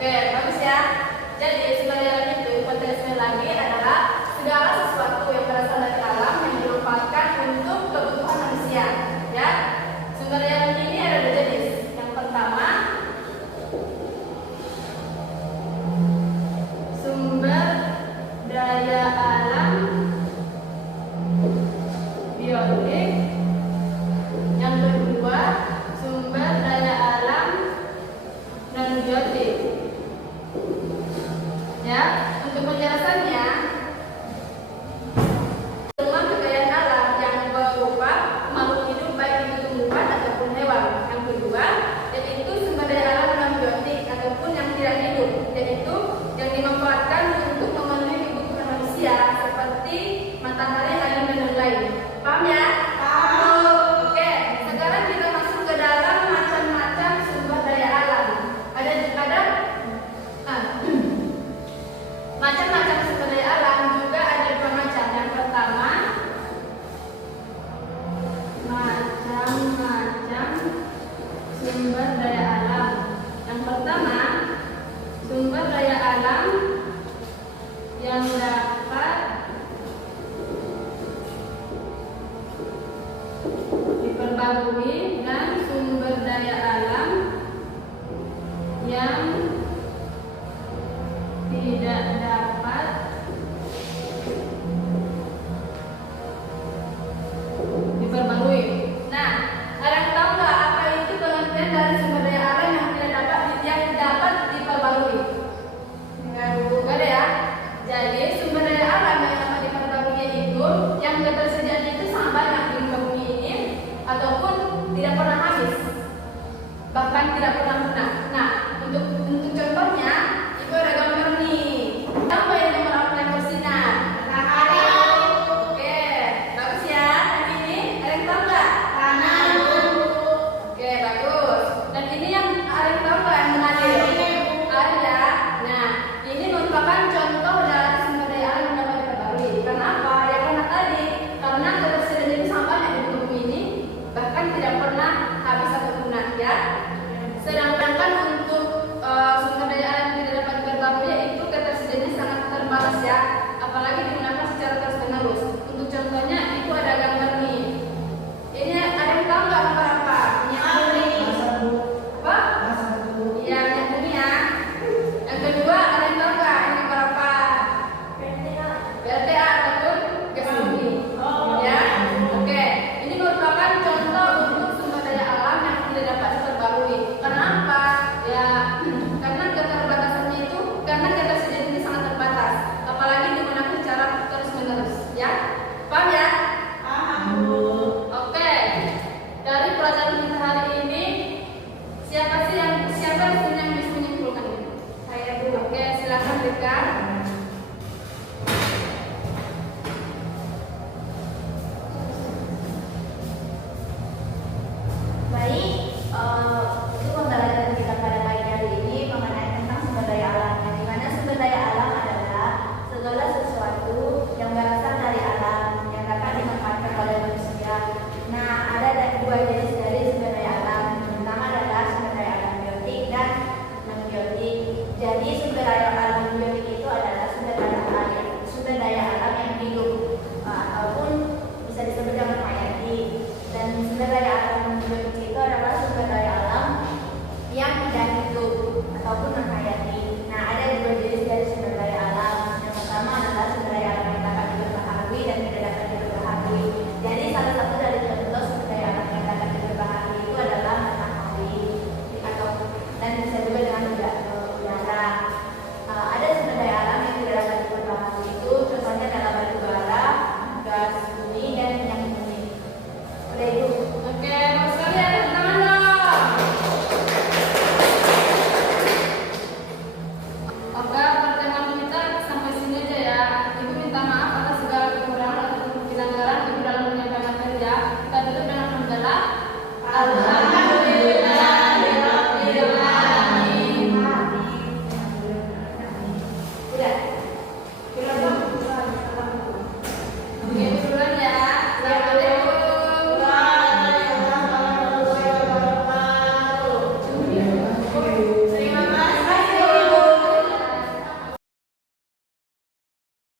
Oke, bagus ya. Jadi sumber daya alam itu potensi lagi adalah segala sesuatu yang berasal dari alam yang dimanfaatkan untuk kebutuhan manusia. Ya, sumber daya alam ini ada dua jenis. Yang pertama, sumber daya alam biotik. Yang kedua, sumber daya alam non biotik. Ya, untuk penjelasannya, semua kekayaan alam yang berupa makhluk hidup baik itu tumbuhan ataupun hewan. Yang kedua, yaitu sumber daya alam non biotik ataupun yang tidak hidup, yaitu yang dimanfaatkan untuk memenuhi kebutuhan manusia seperti matahari, angin dan lain-lain. Paham ya? Paham. Oke, sekarang kita masuk ke dalam macam-macam sumber daya alam. Macam-macam sumber daya alam juga ada dua macam. Yang pertama, macam-macam sumber daya alam. Yang pertama, sumber daya alam yang dapat diperbarui dan sumber daya alam yang tidak dapat diperbarui. Nah, ada yang tahu nggak apa itu pengertian dari sumber daya alam yang dapat diperbarui? Nggak ada ya. Jadi sumber daya alam yang dapat diperbarui itu yang ketersediaan itu sangat banyak di muka bumi ini ataupun tidak pernah habis, bahkan tidak pernah punah. Nah, untuk contohnya itu ada gambar nih. Apa yang nomor yang bersinar? Matahari. Oke, bagus ya. Dan ini ada yang tahu nggak? Tanah. Oke, bagus. Dan ini yang ada yang tahu nggak yang mengalir? Air ya. Nah, ini merupakan contoh dari sumber daya alam yang dapat diperbarui. Karena apa? Ya karena tadi, karena ketersediaan itu sangat banyak di bumi ini, bahkan tidak pernah habis atau punah ya. Sedangkan untuk sumber daya alam yang tidak dapat diperbarui itu ketersediaannya sangat terbatas ya, apalagi digunakan secara terus-menerus. Untuk contohnya itu ada gambar nih. Ini ada yang tahu nggak gambar apa? Minyak bumi. Apa? Iya, minyak bumi ya. Yang kedua ada yang tahu nggak ini gambar apa? PLTA ataupun gas bumi. Ya, oke. Ini merupakan contoh untuk sumber daya alam yang tidak dapat diperbarui. Kenapa? Ya, karena keterbatasannya itu, karena ketersediaan ini sangat terbatas, apalagi digunakan secara terus-menerus. Ya, paham ya? Paham, Bu. Oke. Dari pelajaran kita hari ini, siapa yang bisa menyimpulkannya? Saya, Bu. Oke, silakan berikan. Baik, untuk pembelajaran kita pada pagi hari ini mengenai tentang sumber daya alam. Yang dimana sumber daya alam adalah segala sesuatu yang berasal dari alam yang dapat dimanfaatkan oleh manusia. Nah, ada dua jenis dari sumber daya alam. Yang pertama adalah sumber daya alam biotik dan non biotik. Jadi sumber daya alam biotik itu adalah sumber daya alam yang hidup ataupun bisa disebut dengan hayati. Dan sumber daya alam biotik itu adalah sumber daya alam yang tidak hidup ataupun non hayati. Nah, ada dua jenis dari sumber daya alam. Yang pertama adalah sumber daya alam yang dapat diperbaharui dan tidak dapat diperbaharui. Jadi salah satu dari contoh sumber daya alam yang dapat diperbaharui itu adalah matahari atau dan bisa juga dengan udara. Ada sumber daya alam yang tidak dapat diperbaharui itu contohnya adalah batu bara, gas bumi dan minyak bumi. Udah itu. Oke, bagus sekali ya, tepuk tangan dong. Oke, pertemuan kita sampai sini aja ya. Ibu minta maaf atas segala kekurangan atau pelanggaran Ibu dalam menyampaikan materi ya. Kita tutup dengan hamdalah. Allah.